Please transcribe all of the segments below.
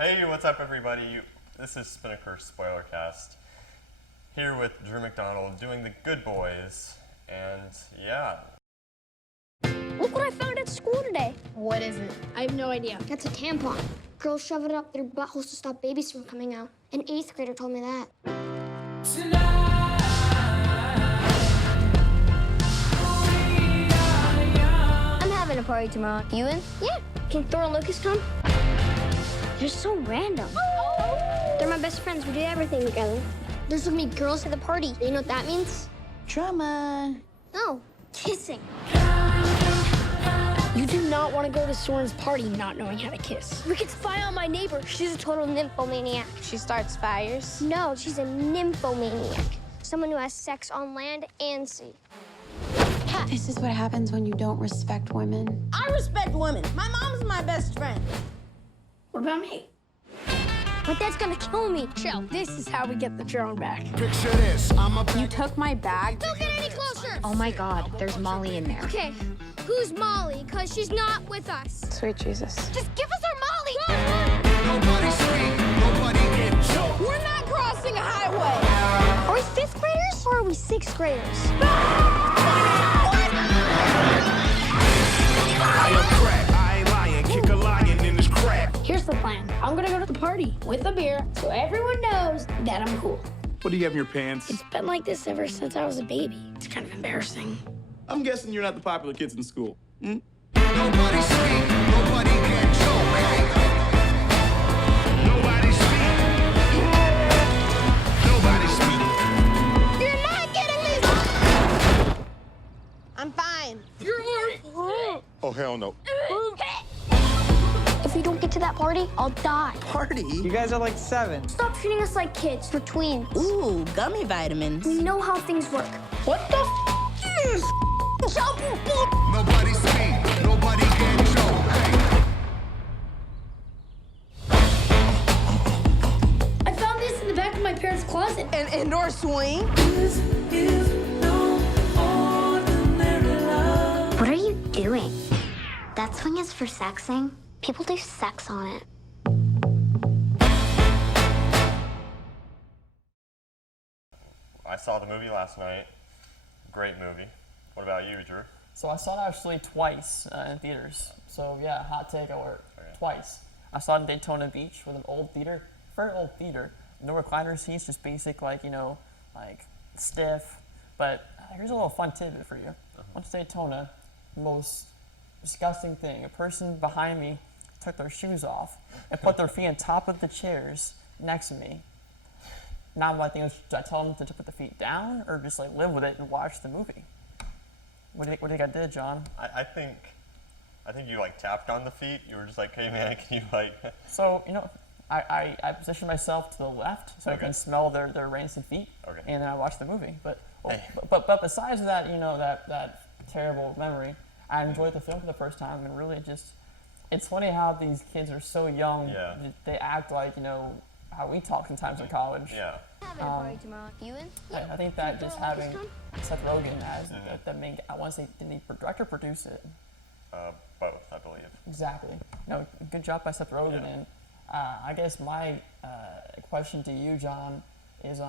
Hey, what's up, everybody? This is Spinnaker Spoilercast. Here with Drew McDonald doing the Good Boys, and yeah. Look what I found at school today. What is it? I have no idea. That's a tampon. Girls shove it up their buttholes to stop babies from coming out. An 8th grader told me that. I'm having a party tomorrow. You in? Yeah. Can Thor and Lucas come? They're so random. They're my best friends. We do everything together. There's gonna be girls at the party. You know what that means? Drama. No, kissing. You do not want to go to Soren's party not knowing how to kiss. We could spy on my neighbor. She's a total nymphomaniac. She starts fires? No, she's a nymphomaniac. Someone who has sex on land and sea. This is what happens when you don't respect women. I respect women. My mom's my best friend. What about me? My dad's gonna kill me. Chill. This is how we get the drone back. Picture this, You took my bag. Don't get any closer. Oh my God, there's Molly in there. Okay, who's Molly? Because she's not with us. Sweet Jesus. Just give us our Molly. nobody speak, nobody get choked. We're not crossing a highway. Are we 5th graders or are we 6th graders? I am crack, I ain't lying, kick a lion in his crack. Here's the plan. I'm gonna go to the party with a beer so everyone knows that I'm cool. What do you have in your pants? It's been like this ever since I was a baby. It's kind of embarrassing. I'm guessing you're not the popular kids in school. Hmm? Nobody speak, nobody get choked. Nobody speak. Nobody speak. You're not getting me. I'm fine. Oh, hell no. If we don't get to that party, I'll die. Party? You guys are like 7. Stop treating us like kids. We're tweens. Ooh, gummy vitamins. We know how things work. What the f is Jumping Nobody speak, nobody get choked. I found this in the back of my parents' closet. An indoor swing? What are you doing? That swing is for sexing. People do sex on it. I saw the movie last night. Great movie. What about you, Drew? So I saw it actually twice in theaters. So yeah, hot take, twice. I saw it in Daytona Beach with an old theater, very old theater. No recliner seats, just basic like stiff. But here's a little fun tidbit for you. Went to Daytona, most disgusting thing. A person behind me took their shoes off and put their feet on top of the chairs next to me. Now my thing is, do I tell them to put the feet down or just like live with it and watch the movie? What do you think I did, John? I think you like tapped on the feet. You were just like, hey man, can you like... So, I positioned myself to the left so I can smell their rancid feet. Okay. And then I watched the movie. But besides that, that terrible memory, I enjoyed the film for the first time and really it's funny how these kids are so young. Yeah. They act like, how we talk sometimes in college. Yeah. Having a party tomorrow. You in? I think that just having Seth Rogen as the main, I want to say, did the director produce it? Both, I believe. Exactly. No, good job by Seth Rogen. Yeah. And I guess my question to you, John, is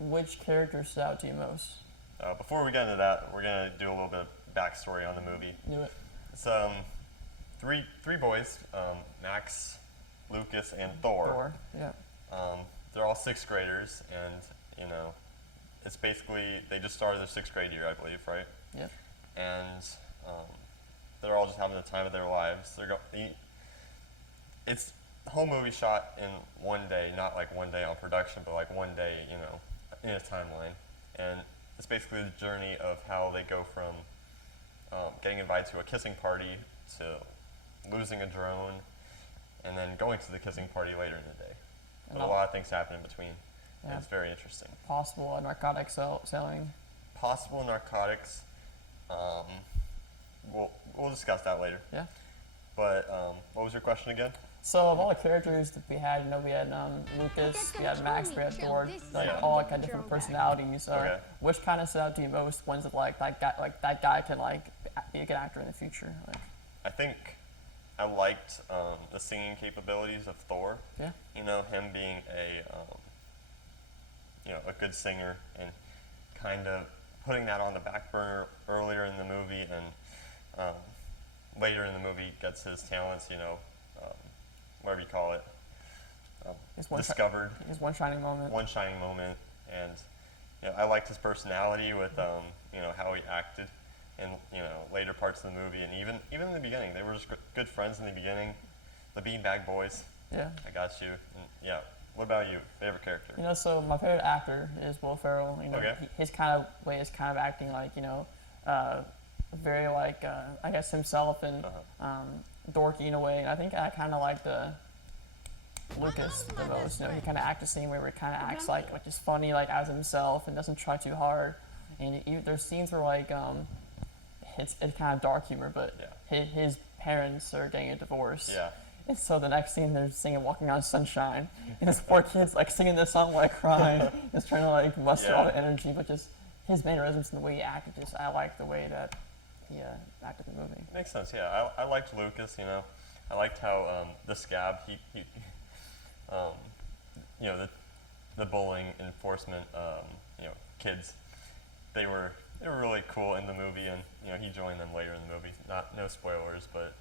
which character stood out to you most? Before we get into that, we're gonna do a little bit of backstory on the movie. Do it. It's three boys, Max, Lucas, and Thor. Yeah. They're all 6th graders, and it's basically they just started their 6th grade year, I believe, right? Yeah. And they're all just having the time of their lives. It's the whole movie shot in one day, not like one day on production, but like one day, in a timeline. And it's basically the journey of how they go from getting invited to a kissing party to losing a drone, and then going to the kissing party later in the day. But a lot of things happen in between, and it's very interesting. Possible narcotic selling. Possible narcotics. We'll discuss that later. Yeah. But what was your question again? So of all the characters that we had, we had Lucas, we had Max, we had Thor, all kind of different personalities. Okay. Which kind of stood out to you most? Ones that that guy can be a good actor in the future. I think I liked the singing capabilities of Thor. Yeah. You know, him being a good singer and kind of putting that on the back burner earlier in the movie, and later in the movie gets his talents, whatever you call it, discovered. His one shining moment. One shining moment, and I liked his personality with how he acted in later parts of the movie, and even in the beginning, they were just good friends in the beginning. The Beanbag Boys. Yeah. I got you. And, yeah. What about you? Favorite character? So my favorite actor is Will Ferrell. Okay. His kind of way is kind of acting like very like I guess himself and dorky in a way. And I think I kind of liked Lucas the most. He kind of acts the same way, where he kind of acts like just funny, like as himself, and doesn't try too hard. And there's scenes where like it's kind of dark humor, but his parents are getting a divorce. Yeah. And so the next scene, they're singing "Walking on Sunshine," and this poor kid's like singing this song like crying, just trying to like muster all the energy, but just his mannerisms and the way he acted. I like the way that he acted in the movie. Makes sense. Yeah, I liked Lucas. I liked how the scab the bullying enforcement kids, they were really cool in the movie, and he joined them later in the movie. No spoilers, but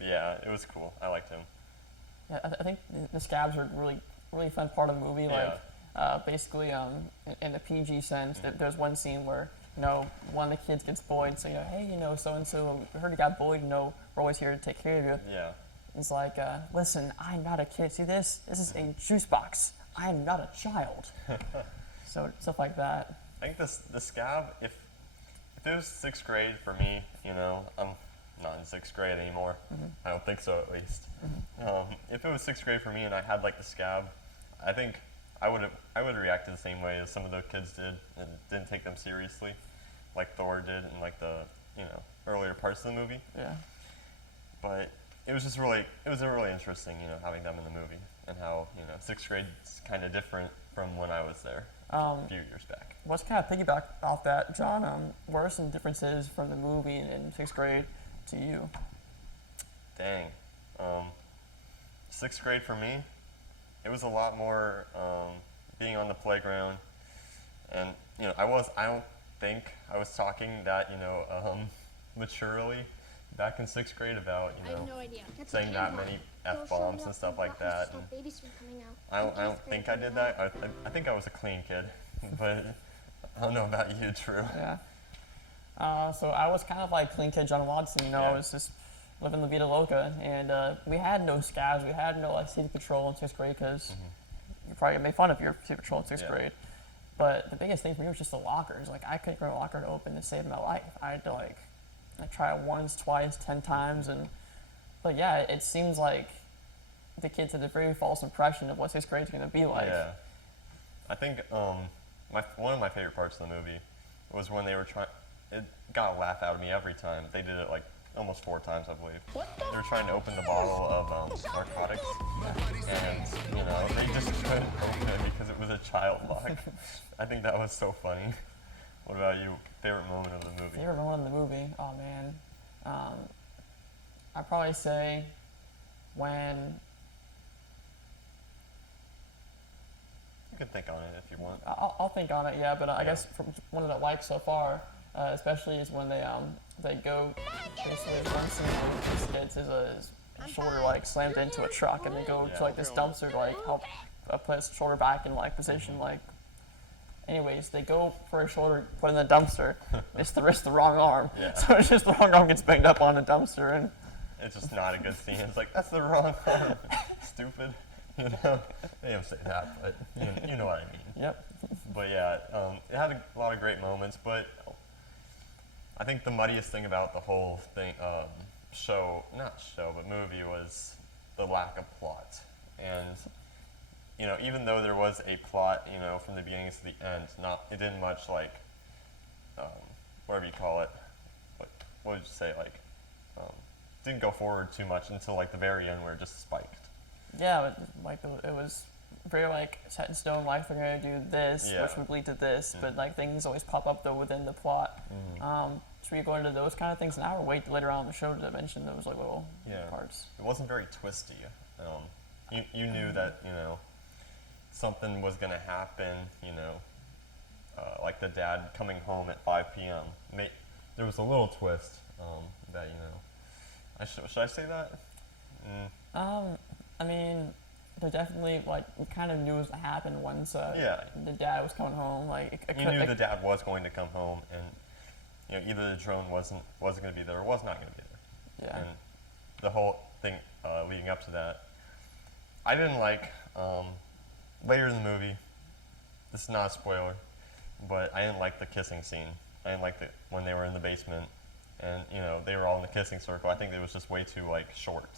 yeah, it was cool. I liked him. Yeah, I think the scabs are really fun part of the movie. Yeah. Like basically in the PG sense, there's one scene where one of the kids gets bullied, and say hey so and so, I heard you got bullied. We're always here to take care of you. Yeah. It's like, listen, I'm not a kid. See this? This is a juice box. I am not a child. So stuff like that. I think the scab, if it was 6th grade for me, I'm not in 6th grade anymore. Mm-hmm. I don't think so, at least. Mm-hmm. If it was 6th grade for me and I had like the scab, I think I would react the same way as some of the kids did, and didn't take them seriously, like Thor did in like the earlier parts of the movie. Yeah. But it was really interesting, having them in the movie, and how 6th grade is kind of different from when I was there a few years back. Let's kind of piggyback off that, John. What are some differences from the movie in 6th grade to you? Dang, 6th grade for me, it was a lot more being on the playground, and I don't think I was talking that maturely back in 6th grade about I have no idea. saying that many F-bombs and stuff like that. And I don't think I did that. I think I was a clean kid, but I don't know about you, Drew. Yeah. So I was kind of like clean kid John Watson. I was just living La Vida Loca, and we had no scabs. We had no like city patrol in 6th grade because you probably get made fun of your city patrol in 6th grade. But the biggest thing for me was just the lockers. Like I couldn't get a locker to open to save my life. I had to I try it once, twice, 10 times, but yeah, it seems like the kids had a very false impression of what 6th grade is going to be like. Yeah, I think one of my favorite parts of the movie was when they were trying. It got a laugh out of me every time. They did it like almost 4 times, I believe. They were trying to open the bottle of narcotics, and they just couldn't open it because it was a child lock. I think that was so funny. What about you? Favorite moment of the movie? Favorite moment of the movie? Oh man, I'd probably say when. You can think on it if you want. I'll think on it, yeah. But I guess from one that I like so far, especially is when they go. Basically, there's one scene where this kid's his shoulder slammed into a truck, and they go to this dumpster to help put his shoulder back in position Anyways, they go for a shoulder, put in the dumpster. It's the wrong arm. Yeah. So it's just the wrong arm gets banged up on the dumpster, and it's just not a good scene. It's like, that's the wrong arm. Stupid. They don't say that, but you know what I mean. Yep. But yeah, it had a lot of great moments, but I think the muddiest thing about the whole thing, movie was the lack of plot. And even though there was a plot, from the beginning to the end, it didn't much whatever you call it. What would you say? Didn't go forward too much until the very end, where it just spiked. Yeah, it was very set in stone. They're gonna do this, which would lead to this, but things always pop up though within the plot. should we go into those kind of things now, or wait later on in the show to mention those like little parts? It wasn't very twisty. You knew that something was gonna happen. Like the dad coming home at 5 p.m. There was a little twist that should I say that? I mean, there definitely you kind of knew it was gonna happen once the dad was coming home. Like you knew the dad was going to come home, and either the drone wasn't going to be there or was not going to be there. Yeah. And the whole thing leading up to that, I didn't like later in the movie. This is not a spoiler, but I didn't like the kissing scene. I didn't like when they were in the basement, and they were all in the kissing circle. I think it was just way too short,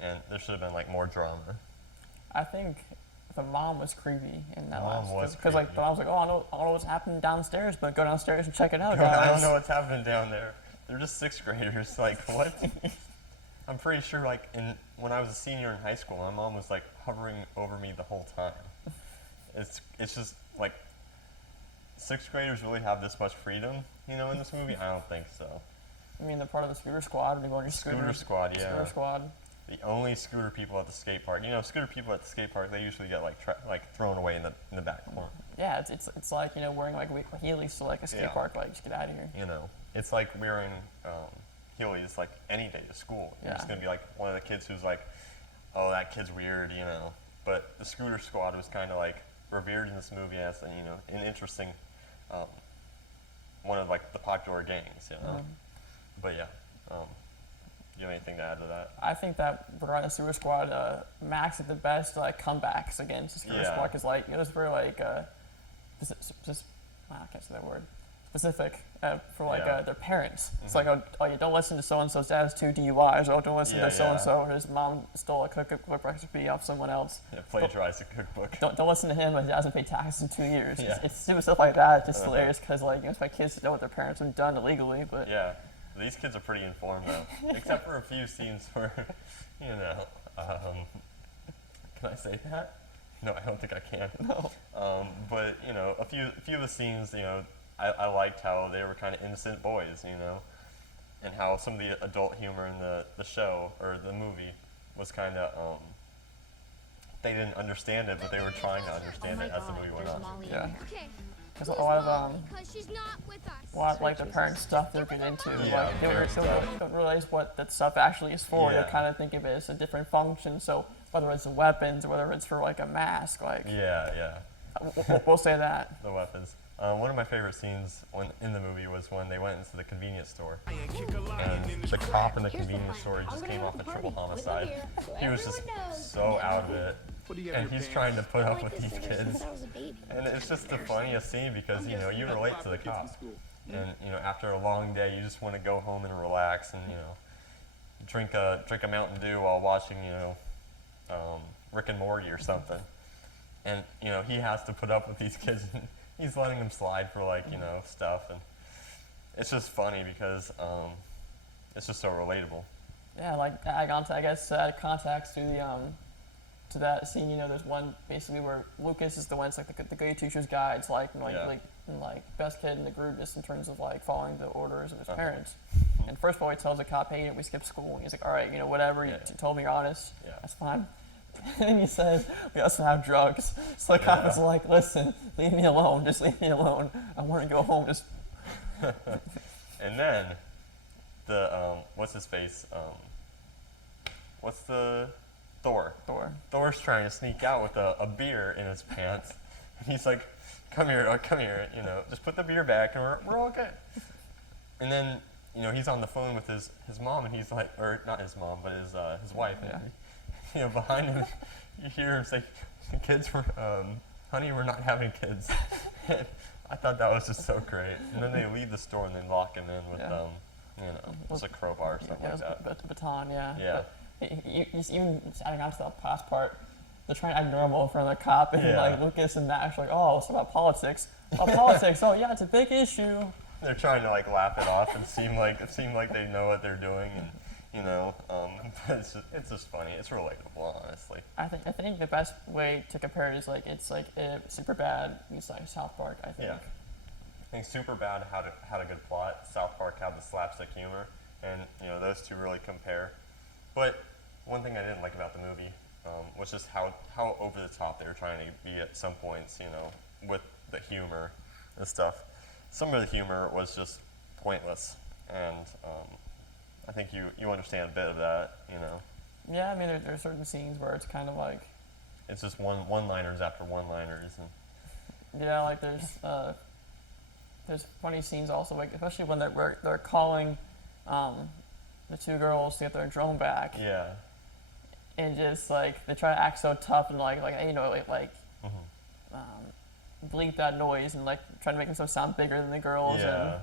and there should have been more drama. I think the mom was creepy in that last because the mom was like, oh, I don't know what's happening downstairs, but go downstairs and check it out, guys. I don't know what's happening down there. They're just 6th graders. What? I'm pretty sure when I was a senior in high school, my mom was hovering over me the whole time. It's just 6th graders really have this much freedom, in this movie? I don't think so. I mean, they're part of the scooter squad. They go on your Scooter squad, yeah. Scooter squad. The only scooter people at the skate park. Scooter people at the skate park, they usually get thrown away in the back corner. Yeah, it's like wearing Heelys to a skate park. Just get out of here. It's like wearing Heelys any day to school. You're just gonna be one of the kids who's oh, that kid's weird, But the scooter squad was kind of revered in this movie as an interesting one of the popular gangs, But yeah. Do you have anything to add to that? I think that regarding the Scooter Squad, Max had the best comebacks against the Scooter Squad because it was very I can't say that word. Specific for their parents. It's you don't listen to so and so's dad has 2 DUIs, or don't listen to so and so, or his mom stole a cookbook recipe off someone else. Yeah, plagiarized a cookbook. Don't listen to him, but he hasn't paid taxes in 2 years. It's stupid stuff like that. It's just hilarious because expect kids to know what their parents have done illegally, but these kids are pretty informed though, except for a few scenes where, can I say that? No, I don't think I can. No. But a few of the scenes, I liked how they were kind of innocent boys, and how some of the adult humor in the show or the movie was kind of they didn't understand it, but they were trying to understand it as the movie went on. Yeah. Because a lot of the parent stuff they're getting into, they don't realize what that stuff actually is for. They kind of think of it as a different function. So whether it's the weapons or whether it's for a mask, we'll say that. The weapons. One of my favorite scenes in the movie was when they went into the convenience store, and the cop in the convenience store just came off a triple homicide. He was just so out of it. And he's trying to put up with these kids. And it's just the funniest scene because, you relate to the cop. And, after a long day, you just want to go home and relax and, drink a Mountain Dew while watching, Rick and Morty or something. And, he has to put up with these kids and he's letting them slide for stuff. And it's just funny because it's just so relatable. Yeah, I guess context to that scene, there's one basically where Lucas is the one that's the good teacher's guide. It's best kid in the group just in terms of following the orders of his parents. And first of all, he tells the cop, hey, we skipped school. And he's like, all right, whatever, you told me you're honest, that's fine. And then he says, we also have drugs. So the cop is like, listen, leave me alone, just leave me alone. I want to go home, just. And then what's his face? What's the Thor. Thor's trying to sneak out with a beer in his pants. And he's like, come here, just put the beer back and we're all good. And then, he's on the phone with his mom and he's like, or not his mom, but his wife. And, behind him, you hear him say, kids were, honey, we're not having kids. I thought that was just so great. And then they leave the store and they lock him in with, just a crowbar or something like that. Baton, Yeah. He's even adding on to the past part. They're trying to act normal in front of the cop, and Lucas and Max are like, "Oh, it's about politics. Oh, politics. Oh, yeah, it's a big issue." They're trying to laugh it off and seem like they know what they're doing, and but it's just funny. It's relatable, honestly. I think the best way to compare it is it's Superbad meets South Park. I think. Yeah. think Superbad had a good plot. South Park had the slapstick humor, and those two really compare. But one thing I didn't like about the movie was just how over the top they were trying to be at some points. With the humor and stuff. Some of the humor was just pointless, and I think you understand a bit of that. Yeah, I mean, there are certain scenes where it's kind of like it's just one-liners after one-liners, and yeah, like there's funny scenes also, like especially when they're calling the two girls to get their drone back. Yeah. And just like they try to act so tough and like bleep that noise and like try to make themselves sound bigger than the girls. Yeah.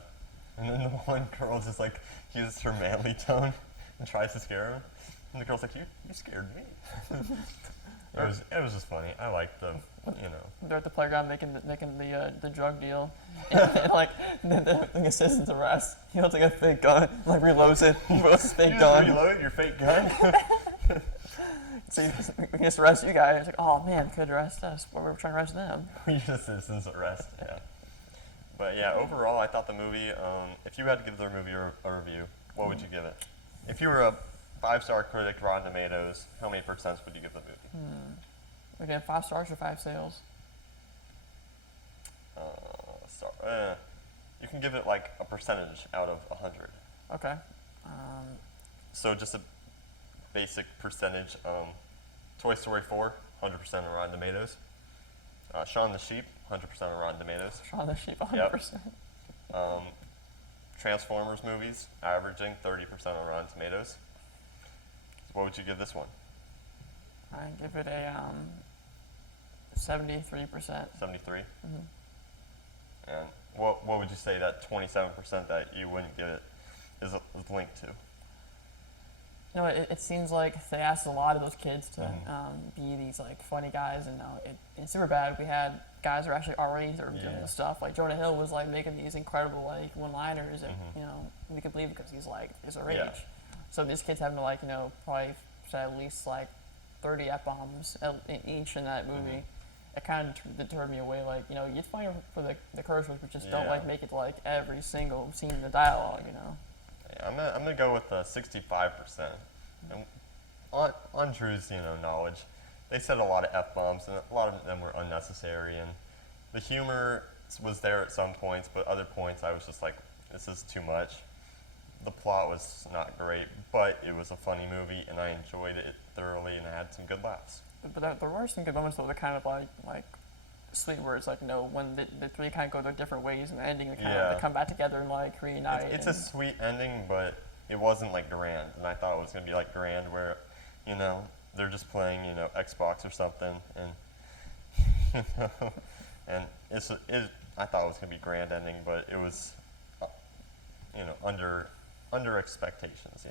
And then the one girl just like uses her manly tone and tries to scare him, and the girl's like, "You scared me." It was just funny. I liked the. They're at the playground making the drug deal, and like the assistant's arrest. He holds like a fake gun, like reloads it, reloads his fake gun. Reload your fake gun. So we can just arrest you guys. It's like, oh man, could arrest us. But we're trying to arrest them. We just citizens arrest. Yeah. But yeah, overall, I thought the movie. If you had to give the movie a review, what would you give it? If you were a 5-star critic, Rotten Tomatoes, how many percents would you give the movie? Again, 5 stars or 5 sales? You can give it like a percentage out of 100. Okay. So just a basic percentage. Toy Story 4, 100% on Rotten Tomatoes. Shaun the Sheep, 100% on Rotten Tomatoes. Shaun the Sheep, 100%. Yep. Transformers movies, averaging 30% on Rotten Tomatoes. So what would you give this one? I give it a 73%. 73? Mm-hmm. And what would you say that 27% that you wouldn't give it is linked to? It seems like they asked a lot of those kids to be these like funny guys, and in Superbad we had guys who are actually already doing this stuff. Like Jonah Hill was like making these incredible like one-liners, and we could believe it because he's like his age. Yeah. So these kids having to like probably say at least like 30 F-bombs each in that movie. It kind of deterred me away. Like it's fine for the commercials, but just don't like make it like every single scene in the dialogue. Yeah, I'm gonna go with 65%. And on Drew's knowledge, they said a lot of F-bombs, and a lot of them were unnecessary. And the humor was there at some points, but other points I was just like, this is too much. The plot was not great, but it was a funny movie, and I enjoyed it thoroughly, and I had some good laughs. But there were some good moments though. They're kind of like sweet words, like when the three kind of go their different ways, and the ending they come back together and like reunite. It's a sweet ending, but it wasn't like grand, and I thought it was gonna be like grand, where they're just playing Xbox or something, and and I thought it was gonna be grand ending, but it was under expectations.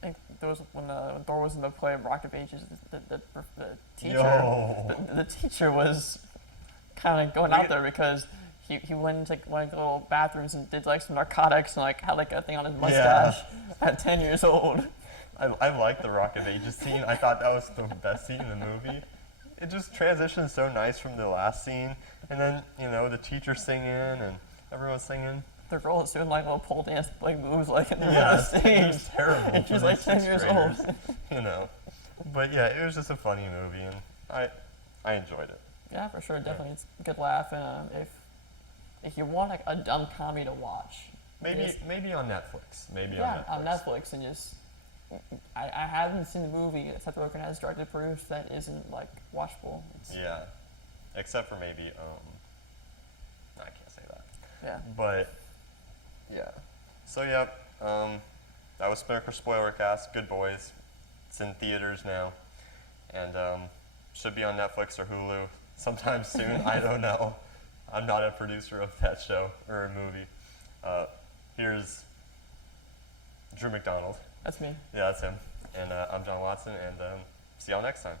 I think there was when Thor was in the play of Rock of Ages, the teacher, the teacher was kind of going out there because he went into like little bathrooms and did like some narcotics and like had like a thing on his mustache at 10 years old. I liked the Rock of Ages scene. I thought that was the best scene in the movie. It just transitioned so nice from the last scene, and then the teacher singing and everyone's singing. The girl is doing like little pole dance like moves like in the middle of the stage. It was terrible. And she's like 10 years old. But yeah, it was just a funny movie, and I enjoyed it. Yeah, for sure, definitely, it's a good laugh. And if you want like a dumb comedy to watch, maybe on Netflix. On Netflix, and just I haven't seen the movie that Seth Rogen has directed, produced that isn't like watchable. Except for maybe I can't say that. Yeah. But yeah. So that was Spinnaker Spoilercast. Good boys. It's in theaters now, and should be on Netflix or Hulu sometime soon. I don't know. I'm not a producer of that show or a movie. Here's Drew McDonald. That's me. Yeah, that's him. And I'm John Watson, and see y'all next time.